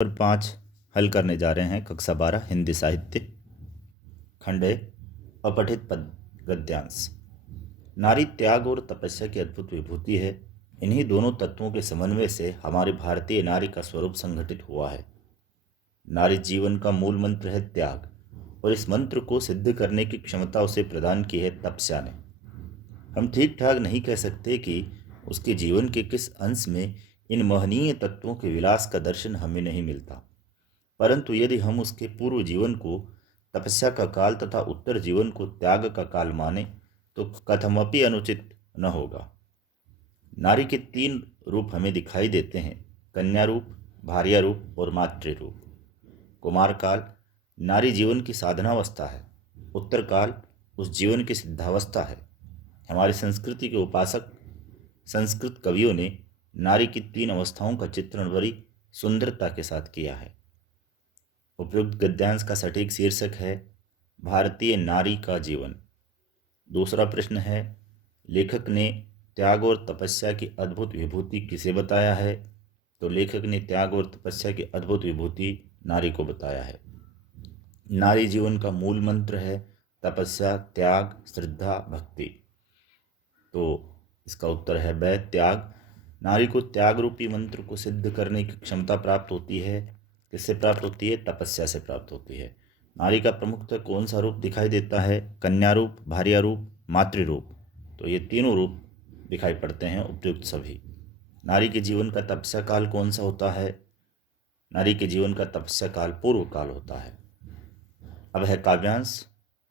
और 5 हल करने जा रहे हैं। कक्षा 12 हिंदी साहित्य, खंड है अपठित पद गद्यांश। नारी त्याग और तपस्या की अद्भुत विभूति है। इन्हीं दोनों तत्वों के समन्वय से हमारी भारतीय नारी का स्वरूप संगठित हुआ है। नारी जीवन का मूल मंत्र है त्याग, और इस मंत्र को सिद्ध करने की क्षमता उसे प्रदान की है तपस्या ने। हम ठीक ठाक नहीं कह सकते कि उसके जीवन के किस अंश में इन महनीय तत्वों के विलास का दर्शन हमें नहीं मिलता, परंतु यदि हम उसके पूर्व जीवन को तपस्या का काल तथा उत्तर जीवन को त्याग का काल माने तो कथमपि अनुचित न होगा। नारी के 3 रूप हमें दिखाई देते हैं: कन्या रूप, भार्या रूप और मातृ रूप। कुमार काल नारी जीवन की साधनावस्था है, उत्तर काल उस जीवन की सिद्धावस्था है। हमारी संस्कृति के उपासक संस्कृत कवियों ने नारी की 3 अवस्थाओं का चित्रण बड़ी सुंदरता के साथ किया है। उपयुक्त गद्यांश का सटीक शीर्षक है भारतीय नारी का जीवन। दूसरा प्रश्न है, लेखक ने त्याग और तपस्या की अद्भुत विभूति किसे बताया है? तो लेखक ने त्याग और तपस्या की अद्भुत विभूति नारी को बताया है। नारी जीवन का मूल मंत्र है तपस्या, त्याग, श्रद्धा, भक्ति। तो इसका उत्तर है ब, त्याग। नारी को त्याग रूपी मंत्र को सिद्ध करने की क्षमता प्राप्त होती है। किससे प्राप्त होती है? तपस्या से प्राप्त होती है। नारी का प्रमुखतः कौन सा रूप दिखाई देता है? कन्या रूप, भार्या रूप, मातृ रूप। तो ये तीनों रूप दिखाई पड़ते हैं उपयुक्त सभी। नारी के जीवन का तपस्या काल कौन सा होता है? नारी के जीवन का तपस्या काल पूर्व काल होता है। अब है काव्यांश,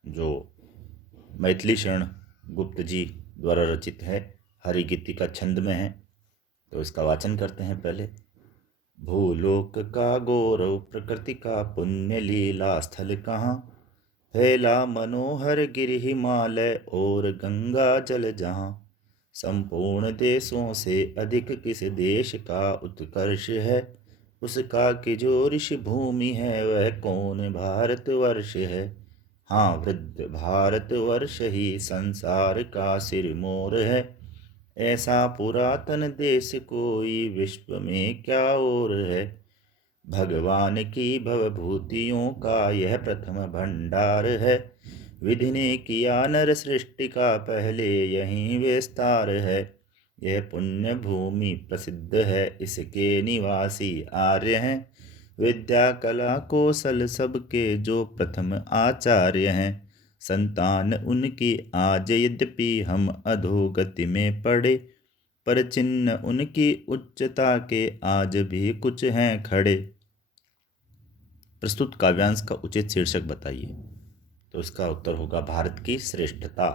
जो मैथिली शरण गुप्त जी द्वारा रचित है, हरिगीति का छंद में है। तो इसका वाचन करते हैं पहले। भूलोक का गौरव, प्रकृति का पुण्य, लीला स्थल कहाँ, फैला मनोहर गिरि हिमालय और गंगा जल जहाँ। संपूर्ण देशों से अधिक किस देश का उत्कर्ष है, उसका कि जो ऋषि भूमि है वह कौन भारतवर्ष है। हाँ, वृद्ध भारतवर्ष ही संसार का सिरमौर है, ऐसा पुरातन देश कोई विश्व में क्या और है। भगवान की भवभूतियों का यह प्रथम भंडार है, विधि ने किया नर सृष्टि का पहले यहीं विस्तार है। यह पुण्य भूमि प्रसिद्ध है, इसके निवासी आर्य हैं, विद्या कला कौशल सबके जो प्रथम आचार्य हैं। संतान उनकी आज यद्यपि हम अधोगति में पड़े, पर चिन्ह उनकी उच्चता के आज भी कुछ हैं खड़े। प्रस्तुत काव्यांश का उचित शीर्षक बताइए। तो इसका उत्तर होगा भारत की श्रेष्ठता।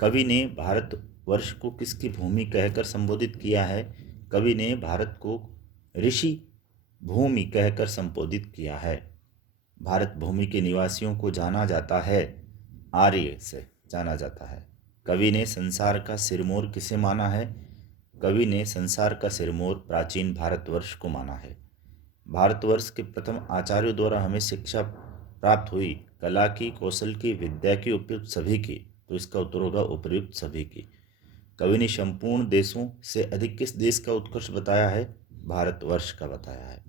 कवि ने भारतवर्ष को किसकी भूमि कहकर संबोधित किया है? कवि ने भारत को ऋषि भूमि कहकर संबोधित किया है। भारत भूमि के निवासियों को जाना जाता है, आर्य से जाना जाता है। कवि ने संसार का सिरमौर किसे माना है? कवि ने संसार का सिरमौर प्राचीन भारतवर्ष को माना है। भारतवर्ष के प्रथम आचार्यों द्वारा हमें शिक्षा प्राप्त हुई, कला की, कौशल की, विद्या की, उपयुक्त सभी की। तो इसका उत्तर होगा उपयुक्त सभी की। कवि ने संपूर्ण देशों से अधिक किस देश का उत्कर्ष बताया है? भारतवर्ष का बताया है।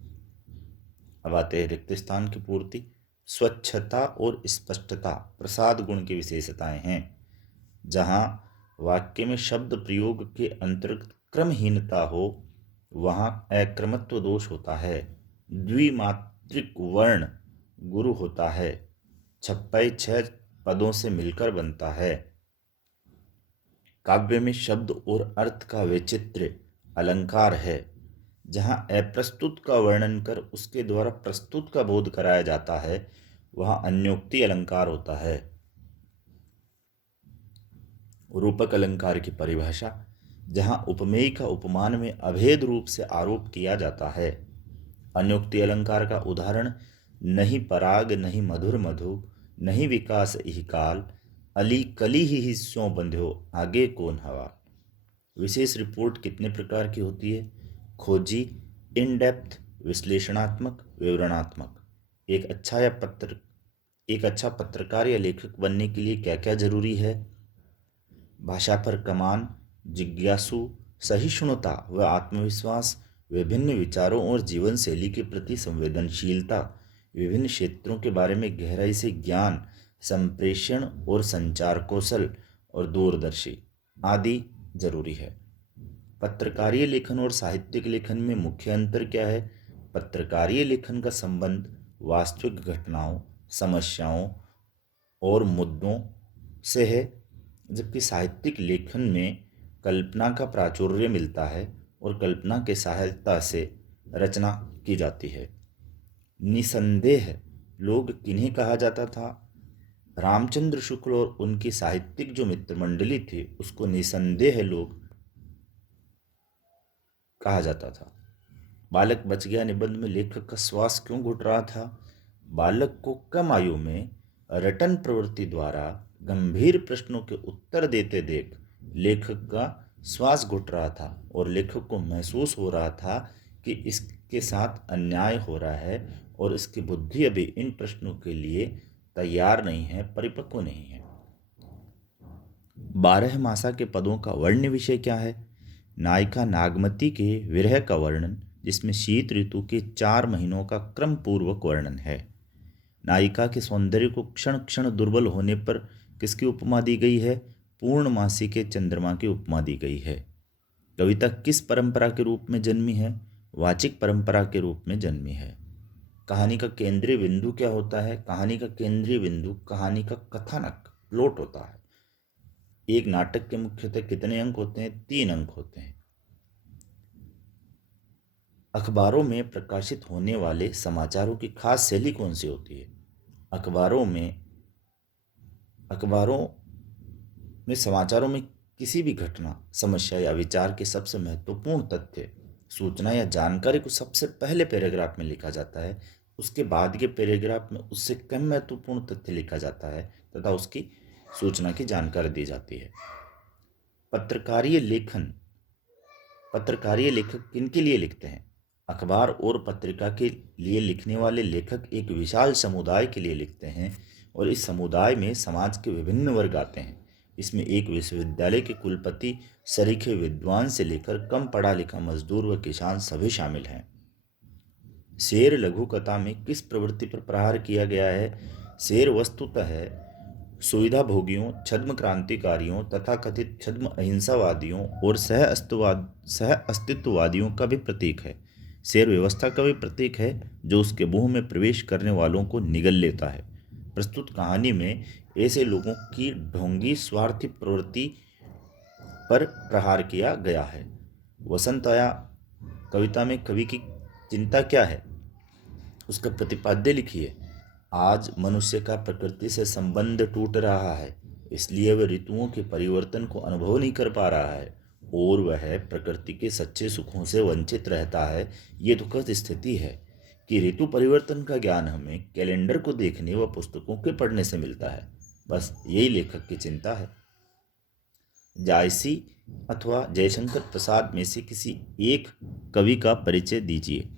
अब आते हैं रिक्त स्थान की पूर्ति। स्वच्छता और स्पष्टता प्रसाद गुण की विशेषताएं हैं। जहाँ वाक्य में शब्द प्रयोग के अंतर्गत क्रमहीनता हो, वहाँ अक्रमत्व दोष होता है। द्विमात्रिक वर्ण गुरु होता है। छप्पई 6 पदों से मिलकर बनता है। काव्य में शब्द और अर्थ का वैचित्र्य अलंकार है। जहाँ अप्रस्तुत का वर्णन कर उसके द्वारा प्रस्तुत का बोध कराया जाता है, वहाँ अन्योक्ति अलंकार होता है। रूपक अलंकार की परिभाषा, जहाँ उपमेय का उपमान में अभेद रूप से आरोप किया जाता है। अन्योक्ति अलंकार का उदाहरण, नहीं पराग नहीं मधुर मधु, नहीं विकास इह काल, अली कली ही स्यों बंध्यो आगे कौन हवा। विशेष रिपोर्ट कितने प्रकार की होती है? खोजी, इन डेप्थ, विश्लेषणात्मक, विवरणात्मक। एक अच्छा पत्रकार या लेखक बनने के लिए क्या क्या जरूरी है? भाषा पर कमान, जिज्ञासु, सहिष्णुता व आत्मविश्वास, विभिन्न विचारों और जीवन शैली के प्रति संवेदनशीलता, विभिन्न क्षेत्रों के बारे में गहराई से ज्ञान, संप्रेषण और संचार कौशल और दूरदर्शी आदि जरूरी है। पत्रकारीय लेखन और साहित्यिक लेखन में मुख्य अंतर क्या है? पत्रकारीय लेखन का संबंध वास्तविक घटनाओं, समस्याओं और मुद्दों से है, जबकि साहित्यिक लेखन में कल्पना का प्राचुर्य मिलता है और कल्पना के सहायता से रचना की जाती है। निसंदेह लोग किन्हें कहा जाता था? रामचंद्र शुक्ल और उनकी साहित्यिक जो मित्र मंडली थी उसको निसंदेह लोग कहा जाता था। बालक बच गया निबंध में लेखक का श्वास क्यों घुट रहा था? बालक को कम आयु में रटन प्रवृत्ति द्वारा गंभीर प्रश्नों के उत्तर देते देख लेखक का श्वास घुट रहा था और लेखक को महसूस हो रहा था कि इसके साथ अन्याय हो रहा है और इसकी बुद्धि अभी इन प्रश्नों के लिए तैयार नहीं है, परिपक्व नहीं है। 12 मासा के पदों का वर्ण विषय क्या है? नायिका नागमती के विरह का वर्णन, जिसमें शीत ऋतु के 4 महीनों का क्रम पूर्वक वर्णन है। नायिका के सौंदर्य को क्षण क्षण दुर्बल होने पर किसकी उपमा दी गई है? पूर्णमासी के चंद्रमा की उपमा दी गई है। कविता किस परंपरा के रूप में जन्मी है? वाचिक परंपरा के रूप में जन्मी है। कहानी का केंद्रीय बिंदु क्या होता है? कहानी का केंद्रीय बिंदु कहानी का कथानक, प्लॉट होता है। एक नाटक के मुख्यतः कितने अंक होते हैं? 3 अंक होते हैं। अखबारों में प्रकाशित होने वाले समाचारों की खास शैली कौन सी होती है? अखबारों में समाचारों में किसी भी घटना, समस्या या विचार के सबसे महत्वपूर्ण तथ्य, सूचना या जानकारी को सबसे पहले पैराग्राफ में लिखा जाता है। उसके बाद के पैराग्राफ में उससे कम महत्वपूर्ण तथ्य लिखा जाता है तथा उसकी सूचना की जानकारी दी जाती है। पत्रकारीय लेखक किनके लिए लिखते हैं? अखबार और पत्रिका के लिए लिखने वाले लेखक एक विशाल समुदाय के लिए लिखते हैं और इस समुदाय में समाज के विभिन्न वर्ग आते हैं। इसमें एक विश्वविद्यालय के कुलपति, सरीखे विद्वान से लेकर कम पढ़ा लिखा मजदूर व किसान सभी शामिल हैं। शेर लघु कथा में किस प्रवृत्ति पर प्रहार किया गया है? शेर वस्तुतः सुविधा भोगियों, छद्म क्रांतिकारियों तथा कथित छद्म अहिंसावादियों और सह अस्तित्ववादियों का भी प्रतीक है। शेर व्यवस्था का भी प्रतीक है जो उसके मुंह में प्रवेश करने वालों को निगल लेता है। प्रस्तुत कहानी में ऐसे लोगों की ढोंगी स्वार्थी प्रवृत्ति पर प्रहार किया गया है। वसंत आया कविता में कवि की चिंता क्या है? उसका प्रतिपाद्य लिखिए। आज मनुष्य का प्रकृति से संबंध टूट रहा है, इसलिए वह ऋतुओं के परिवर्तन को अनुभव नहीं कर पा रहा है और वह प्रकृति के सच्चे सुखों से वंचित रहता है। ये दुखद स्थिति है कि ऋतु परिवर्तन का ज्ञान हमें कैलेंडर को देखने व पुस्तकों के पढ़ने से मिलता है। बस यही लेखक की चिंता है। जायसी अथवा जयशंकर प्रसाद में से किसी एक कवि का परिचय दीजिए।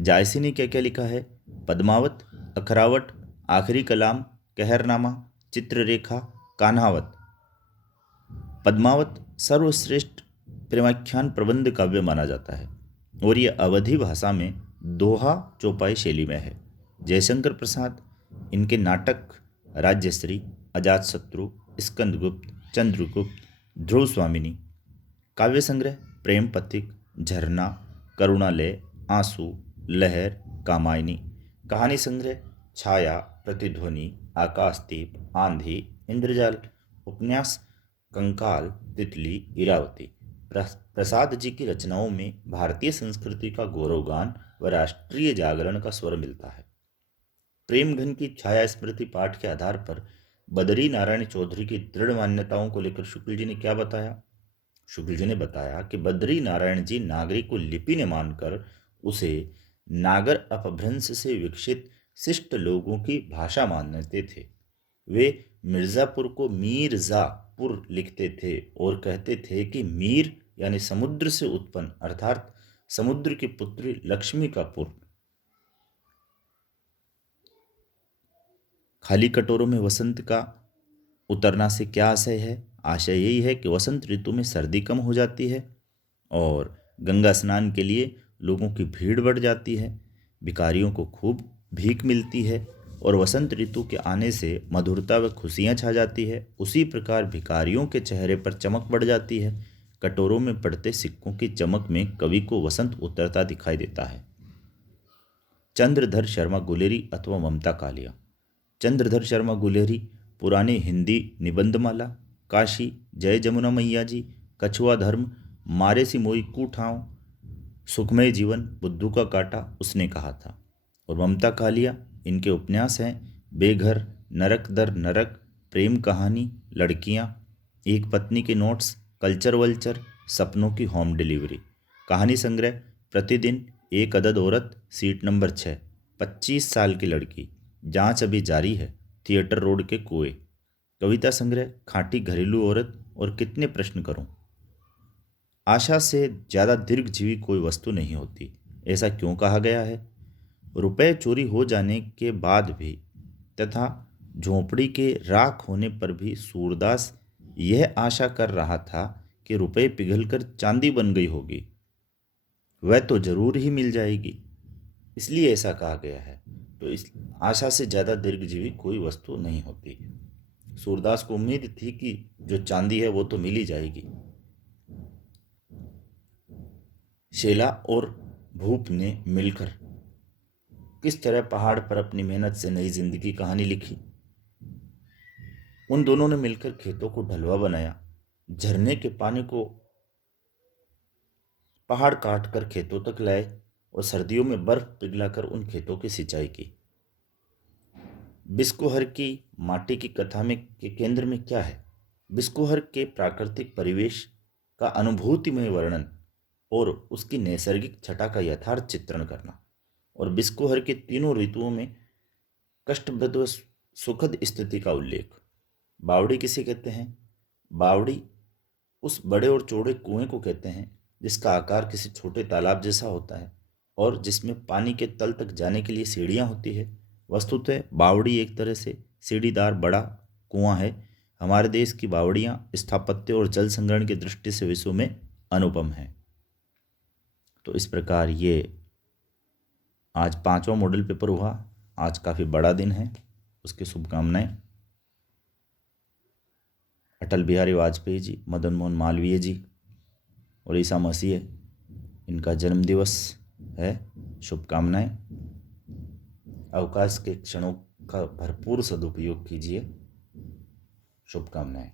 जायसी ने क्या क्या लिखा है? पद्मावत, अखरावट, आखिरी कलाम, कहरनामा, चित्ररेखा, कान्हावत। पद्मावत सर्वश्रेष्ठ प्रेमाख्यान प्रबंध काव्य माना जाता है और यह अवधी भाषा में दोहा चौपाई शैली में है। जयशंकर प्रसाद, इनके नाटक राज्यश्री, अजातशत्रु, स्कंदगुप्त, चंद्रगुप्त, ध्रुव स्वामिनी। काव्य संग्रह प्रेम पथिक, झरना, करुणालय, आंसू, लहर, कामायनी। कहानी संग्रह छाया, प्रतिध्वनि, आकाशदीप, आंधी, इंद्रजाल। उपन्यास कंकाल, तितली, इरावती। प्रसाद जी की रचनाओं में भारतीय संस्कृति का गौरवगान व राष्ट्रीय जागरण का स्वर मिलता है। प्रेमघन की छाया स्मृति पाठ के आधार पर बद्री नारायण चौधरी की दृढ़ मान्यताओं को लेकर शुक्ल जी ने क्या बताया? शुक्ल जी ने बताया कि बद्री नारायण जी नागरी को लिपि ने मानकर उसे नागर अपभ्रंश से विकसित शिष्ट लोगों की भाषा मानते थे। वे मिर्जापुर को मीरजापुर लिखते थे और कहते थे कि मीर यानी समुद्र से उत्पन्न, अर्थात समुद्र की पुत्री लक्ष्मी का पुर। खाली कटोरों में वसंत का उतरना से क्या आशय है? आशय यही है कि वसंत ऋतु में सर्दी कम हो जाती है और गंगा स्नान के लिए लोगों की भीड़ बढ़ जाती है, भिखारियों को खूब भीख मिलती है और वसंत ऋतु के आने से मधुरता व खुशियाँ छा जाती है, उसी प्रकार भिखारियों के चेहरे पर चमक बढ़ जाती है। कटोरों में पड़ते सिक्कों की चमक में कवि को वसंत उतरता दिखाई देता है। चंद्रधर शर्मा गुलेरी अथवा ममता कालिया। चंद्रधर शर्मा गुलेरी पुरानी हिंदी निबंधमाला, काशी, जय जमुना मैया जी, कछुआ धर्म, मारे सी मोई कू ठाव, सुखमय जीवन, बुद्धू का काटा उसने कहा था। और ममता कालिया इनके उपन्यास हैं बेघर, नरक दर नरक, प्रेम कहानी, लड़कियां, एक पत्नी के नोट्स, कल्चर वल्चर, सपनों की होम डिलीवरी। कहानी संग्रह प्रतिदिन एक अदद औरत, सीट नंबर 6, 25 साल की लड़की, जांच अभी जारी है, थिएटर रोड के कुएं। कविता संग्रह खाटी घरेलू औरत और कितने प्रश्न करूं। आशा से ज़्यादा दीर्घजीवी कोई वस्तु नहीं होती, ऐसा क्यों कहा गया है। रुपए चोरी हो जाने के बाद भी तथा झोंपड़ी के राख होने पर भी सूरदास यह आशा कर रहा था कि रुपए पिघलकर चांदी बन गई होगी, वह तो जरूर ही मिल जाएगी, इसलिए ऐसा कहा गया है। तो इस आशा से ज़्यादा दीर्घजीवी कोई वस्तु नहीं होती। सूरदास को उम्मीद थी कि जो चांदी है वो तो मिल ही जाएगी। शेला और भूप ने मिलकर किस तरह पहाड़ पर अपनी मेहनत से नई जिंदगी कहानी लिखी। उन दोनों ने मिलकर खेतों को ढलवा बनाया, झरने के पानी को पहाड़ काट कर खेतों तक लाए और सर्दियों में बर्फ पिघलाकर उन खेतों की सिंचाई की। बिस्कोहर की माटी की कथा में के केंद्र में क्या है। बिस्कोहर के प्राकृतिक परिवेश का अनुभूतिमय वर्णन और उसकी नैसर्गिक छटा का यथार्थ चित्रण करना, और बिस्कोहर के तीनों ऋतुओं में कष्टप्रद व सुखद स्थिति का उल्लेख। बावड़ी किसे कहते हैं। बावड़ी उस बड़े और चौड़े कुएं को कहते हैं जिसका आकार किसी छोटे तालाब जैसा होता है और जिसमें पानी के तल तक जाने के लिए सीढ़ियां होती है। वस्तुतः बावड़ी एक तरह से सीढ़ीदार बड़ा कुआं है। हमारे देश की बावड़ियां स्थापत्य और जल संग्रहण की दृष्टि से विश्व में अनुपम है। तो इस प्रकार ये आज 5वां मॉडल पेपर हुआ। आज काफ़ी बड़ा दिन है, उसकी शुभकामनाएं। अटल बिहारी वाजपेयी जी, मदन मोहन मालवीय जी और ईसा मसीह, इनका जन्म दिवस है। शुभकामनाएं। अवकाश के क्षणों का भरपूर सदुपयोग कीजिए। शुभकामनाएं।